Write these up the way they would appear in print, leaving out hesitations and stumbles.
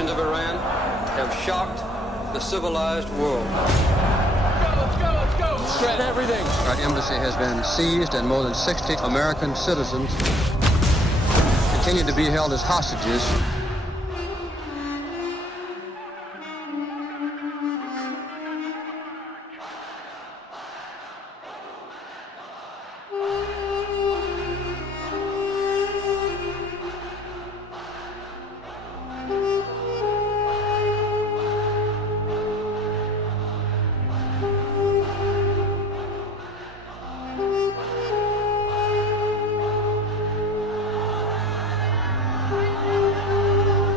actions of Iran have shocked the civilized world. Let's go! Shred everything! Our embassy has been seized and more than 60 American citizens continue to be held as hostages.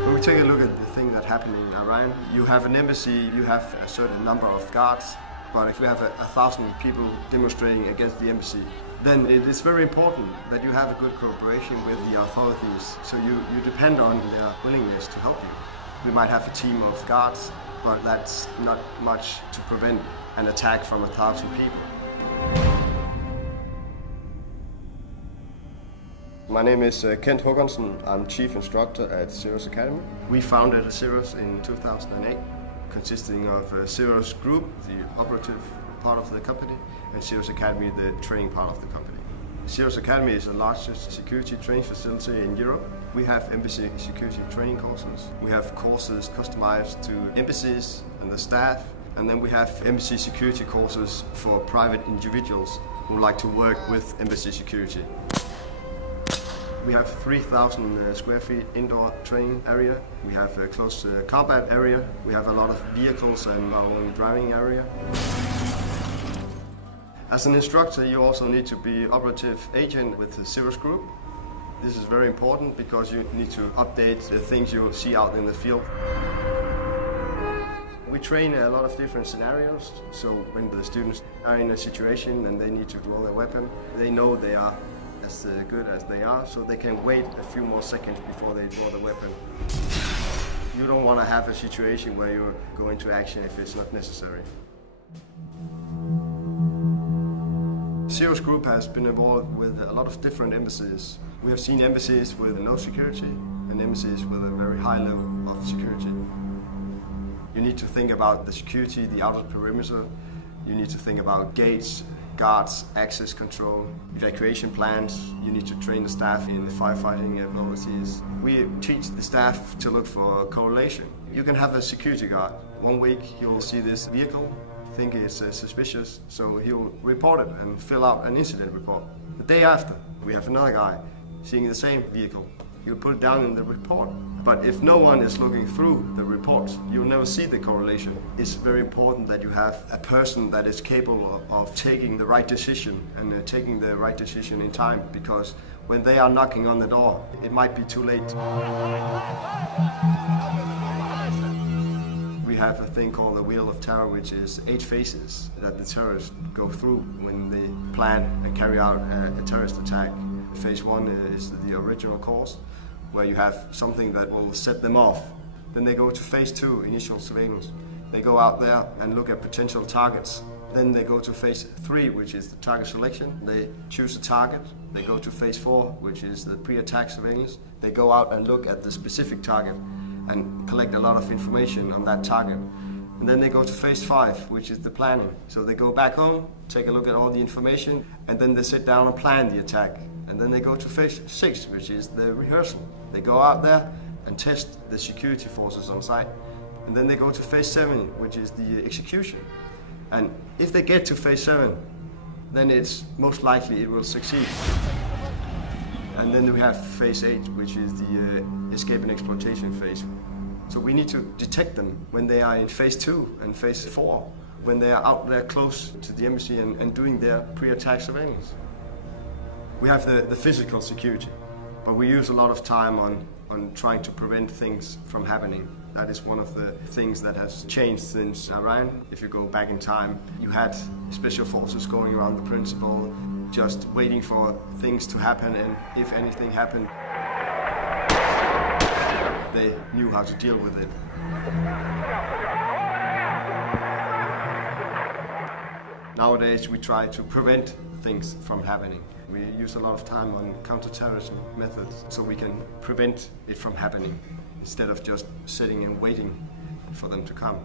When we take a look at the thing that happened in Iran, you have an embassy, you have a certain number of guards, but if you have 1,000 people demonstrating against the embassy, then it is very important that you have a good cooperation with the authorities, so you depend on their willingness to help you. We might have a team of guards, but that's not much to prevent an attack from 1,000 people. My name is Kent Håkonsen. I'm Chief Instructor at Ceros Academy. We founded Ceros in 2008, consisting of Ceros Group, the operative part of the company, and Ceros Academy, the training part of the company. Ceros Academy is the largest security training facility in Europe. We have embassy security training courses. We have courses customized to embassies and the staff, and then we have embassy security courses for private individuals who like to work with embassy security. We have 3,000 square feet indoor training area. We have a close combat area. We have a lot of vehicles and our own driving area. As an instructor, you also need to be operative agent with the Ceros Group. This is very important because you need to update the things you see out in the field. We train a lot of different scenarios, so when the students are in a situation and they need to draw their weapon, they know they are as good as they are, so they can wait a few more seconds before they draw the weapon. You don't want to have a situation where you go into action if it's not necessary. Ceros Group has been involved with a lot of different embassies. We have seen embassies with no security and embassies with a very high level of security. You need to think about the security, the outer perimeter. You need to think about gates, guards, access control, evacuation plans. You need to train the staff in the firefighting abilities. We teach the staff to look for correlation. You can have a security guard. One week he will see this vehicle, think it's suspicious, so he will report it and fill out an incident report. The day after, we have another guy seeing the same vehicle. He'll put it down in the report. But if no one is looking through the reports, you'll never see the correlation. It's very important that you have a person that is capable of taking the right decision and taking the right decision in time, because when they are knocking on the door, it might be too late. We have a thing called the Wheel of Terror, which is 8 phases that the terrorists go through when they plan and carry out a terrorist attack. Phase 1 is the original course, where you have something that will set them off. Then they go to phase 2, initial surveillance. They go out there and look at potential targets. Then they go to phase 3, which is the target selection. They choose a target. They go to phase 4, which is the pre-attack surveillance. They go out and look at the specific target and collect a lot of information on that target. And then they go to phase 5, which is the planning. So they go back home, take a look at all the information, and then they sit down and plan the attack. And then they go to phase 6, which is the rehearsal. They go out there and test the security forces on site. And then they go to phase 7, which is the execution. And if they get to phase 7, then it's most likely it will succeed. And then we have phase 8, which is the escape and exploitation phase. So we need to detect them when they are in phase 2 and phase 4, when they are out there close to the embassy and doing their pre-attack surveillance. We have the physical security, but we use a lot of time on trying to prevent things from happening. That is one of the things that has changed since Iran. If you go back in time, you had special forces going around the principal, just waiting for things to happen, and if anything happened, they knew how to deal with it. Nowadays, we try to prevent things from happening. We use a lot of time on counter-terrorism methods so we can prevent it from happening instead of just sitting and waiting for them to come.